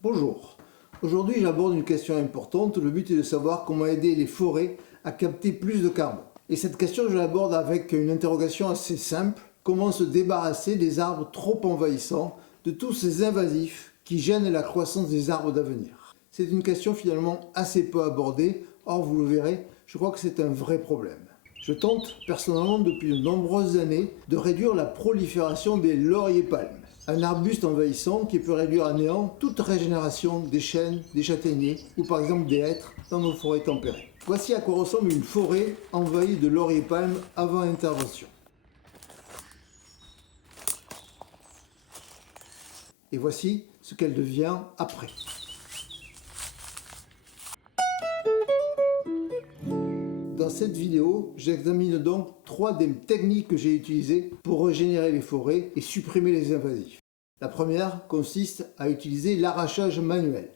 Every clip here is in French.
Bonjour. Aujourd'hui, j'aborde une question importante. Le but est de savoir comment aider les forêts à capter plus de carbone. Et cette question, je l'aborde avec une interrogation assez simple. Comment se débarrasser des arbres trop envahissants, de tous ces invasifs qui gênent la croissance des arbres d'avenir? C'est une question finalement assez peu abordée. Or, vous le verrez, je crois que c'est un vrai problème. Je tente personnellement depuis de nombreuses années de réduire la prolifération des lauriers-palmes, un arbuste envahissant qui peut réduire à néant toute régénération des chênes, des châtaigniers ou par exemple des hêtres dans nos forêts tempérées. Voici à quoi ressemble une forêt envahie de lauriers-palmes avant intervention. Et voici ce qu'elle devient après. Dans cette vidéo, j'examine donc 3 des techniques que j'ai utilisées pour régénérer les forêts et supprimer les invasifs. La première consiste à utiliser l'arrachage manuel.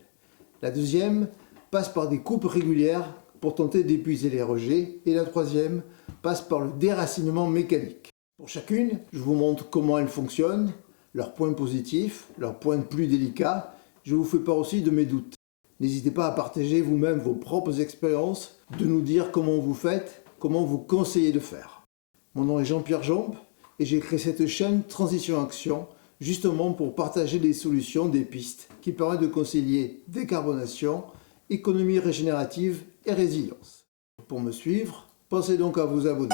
La deuxième passe par des coupes régulières pour tenter d'épuiser les rejets. Et la troisième passe par le déracinement mécanique. Pour chacune, je vous montre comment elles fonctionnent, leurs points positifs, leurs points plus délicats. Je vous fais part aussi de mes doutes. N'hésitez pas à partager vous-même vos propres expériences, de nous dire comment vous faites, comment vous conseillez de faire. Mon nom est Jean-Pierre Jomp et j'ai créé cette chaîne Transition Action justement pour partager des solutions, des pistes qui permettent de concilier décarbonation, économie régénérative et résilience. Pour me suivre, pensez donc à vous abonner.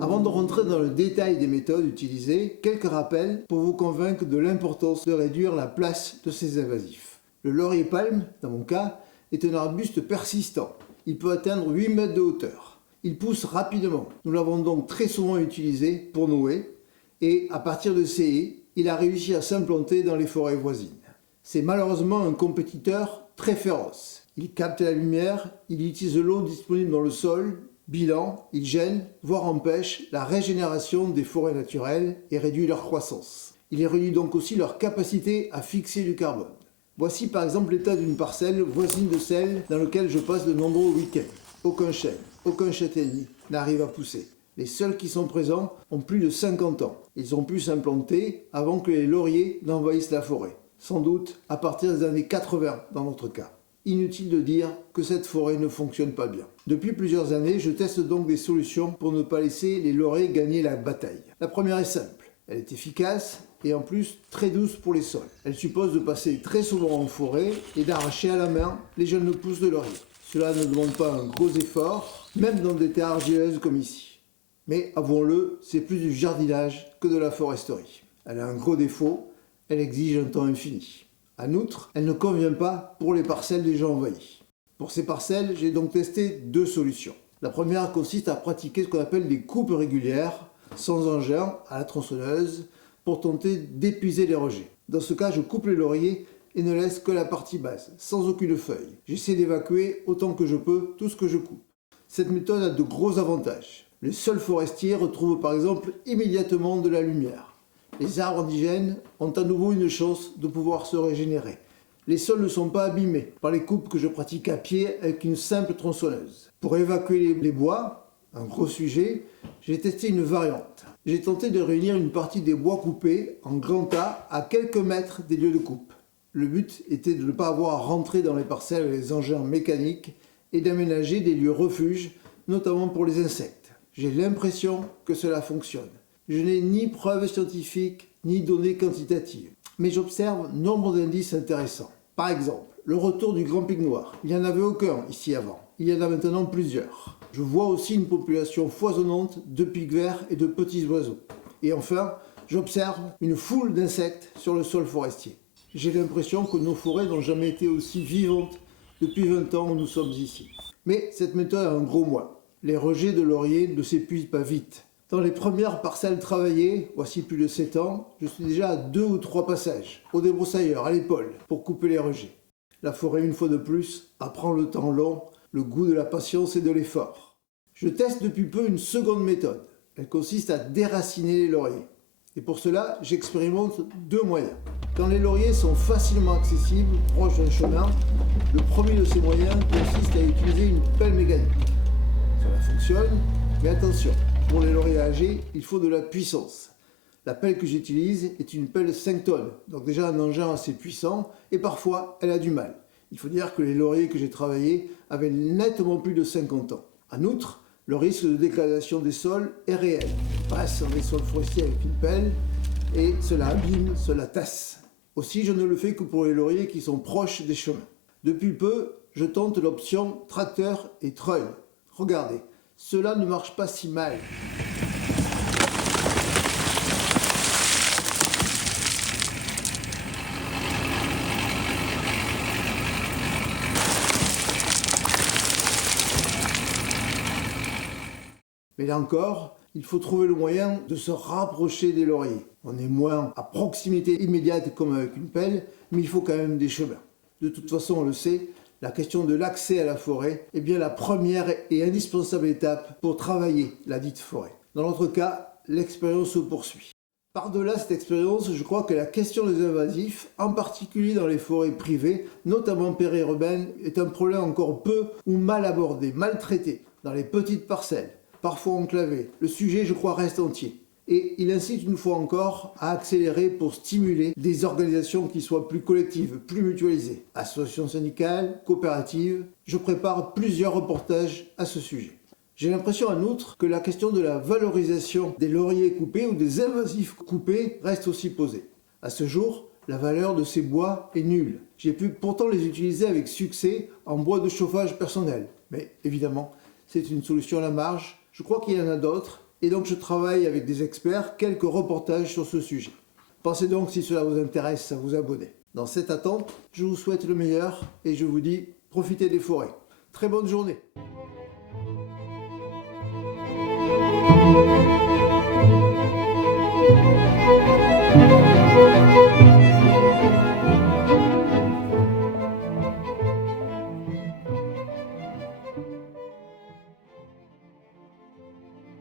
Avant de rentrer dans le détail des méthodes utilisées, quelques rappels pour vous convaincre de l'importance de réduire la place de ces invasifs. Le laurier-palme, dans mon cas, est un arbuste persistant. Il peut atteindre 8 mètres de hauteur. Il pousse rapidement. Nous l'avons donc très souvent utilisé pour nos haies et à partir de ces haies, il a réussi à s'implanter dans les forêts voisines. C'est malheureusement un compétiteur très féroce. Il capte la lumière, il utilise l'eau disponible dans le sol. Bilan, il gêne, voire empêche la régénération des forêts naturelles et réduit leur croissance. Il réduit donc aussi leur capacité à fixer du carbone. Voici par exemple l'état d'une parcelle voisine de celle dans laquelle je passe de nombreux week-ends. Aucun chêne, aucun châtaignier n'arrive à pousser. Les seuls qui sont présents ont plus de 50 ans. Ils ont pu s'implanter avant que les lauriers n'envahissent la forêt. Sans doute à partir des années 80 dans notre cas. Inutile de dire que cette forêt ne fonctionne pas bien. Depuis plusieurs années, je teste donc des solutions pour ne pas laisser les lauriers gagner la bataille. La première est simple, elle est efficace et en plus très douce pour les sols. Elle suppose de passer très souvent en forêt et d'arracher à la main les jeunes pousses de laurier. Cela ne demande pas un gros effort, même dans des terres argileuses comme ici. Mais avouons-le, c'est plus du jardinage que de la foresterie. Elle a un gros défaut, elle exige un temps infini. En outre, elle ne convient pas pour les parcelles déjà envahies. Pour ces parcelles, j'ai donc testé 2 solutions. La première consiste à pratiquer ce qu'on appelle des coupes régulières, sans engin, à la tronçonneuse, pour tenter d'épuiser les rejets. Dans ce cas, je coupe les lauriers et ne laisse que la partie basse, sans aucune feuille. J'essaie d'évacuer autant que je peux tout ce que je coupe. Cette méthode a de gros avantages. Les sols forestiers retrouvent par exemple immédiatement de la lumière. Les arbres indigènes ont à nouveau une chance de pouvoir se régénérer. Les sols ne sont pas abîmés par les coupes que je pratique à pied avec une simple tronçonneuse. Pour évacuer les bois, un gros sujet, j'ai testé une variante. J'ai tenté de réunir une partie des bois coupés en grands tas à quelques mètres des lieux de coupe. Le but était de ne pas avoir à rentrer dans les parcelles avec les engins mécaniques et d'aménager des lieux refuges, notamment pour les insectes. J'ai l'impression que cela fonctionne. Je n'ai ni preuves scientifiques ni données quantitatives, mais j'observe nombre d'indices intéressants. Par exemple, le retour du grand pic noir. Il n'y en avait aucun ici avant. Il y en a maintenant plusieurs. Je vois aussi une population foisonnante de pics verts et de petits oiseaux. Et enfin, j'observe une foule d'insectes sur le sol forestier. J'ai l'impression que nos forêts n'ont jamais été aussi vivantes depuis 20 ans où nous sommes ici. Mais cette méthode a un gros moins. Les rejets de laurier ne s'épuisent pas vite. Dans les premières parcelles travaillées, voici plus de 7 ans, je suis déjà à 2 ou 3 passages, au débroussailleur, à l'épaule, pour couper les rejets. La forêt, une fois de plus, apprend le temps long, le goût de la patience et de l'effort. Je teste depuis peu une seconde méthode. Elle consiste à déraciner les lauriers. Et pour cela, j'expérimente 2 moyens. Quand les lauriers sont facilement accessibles, proches d'un chemin, le premier de ces moyens consiste à utiliser une pelle mécanique. Cela fonctionne, mais attention, pour les lauriers âgés, il faut de la puissance. La pelle que j'utilise est une pelle 5 tonnes, donc déjà un engin assez puissant, et parfois elle a du mal. Il faut dire que les lauriers que j'ai travaillés avaient nettement plus de 50 ans. En outre, le risque de dégradation des sols est réel. On passe sur les sols forestiers avec une pelle et cela abîme, cela tasse. Aussi, je ne le fais que pour les lauriers qui sont proches des chemins. Depuis peu, je tente l'option tracteur et treuil. Regardez, cela ne marche pas si mal. Mais là encore, il faut trouver le moyen de se rapprocher des lauriers. On est moins à proximité immédiate comme avec une pelle, mais il faut quand même des chemins. De toute façon, on le sait, la question de l'accès à la forêt est bien la première et indispensable étape pour travailler la dite forêt. Dans notre cas, l'expérience se poursuit. Par-delà cette expérience, je crois que la question des invasifs, en particulier dans les forêts privées, notamment périurbaines, est un problème encore peu ou mal abordé, mal traité, dans les petites parcelles, parfois enclavées. Le sujet, je crois, reste entier. Et il incite une fois encore à accélérer pour stimuler des organisations qui soient plus collectives, plus mutualisées. Associations syndicales, coopératives, je prépare plusieurs reportages à ce sujet. J'ai l'impression en outre que la question de la valorisation des lauriers coupés ou des invasifs coupés reste aussi posée. À ce jour, la valeur de ces bois est nulle. J'ai pu pourtant les utiliser avec succès en bois de chauffage personnel. Mais évidemment, c'est une solution à la marge. Je crois qu'il y en a d'autres. Et donc je travaille avec des experts, quelques reportages sur ce sujet. Pensez donc, si cela vous intéresse, à vous abonner. Dans cette attente, je vous souhaite le meilleur et je vous dis, profitez des forêts. Très bonne journée.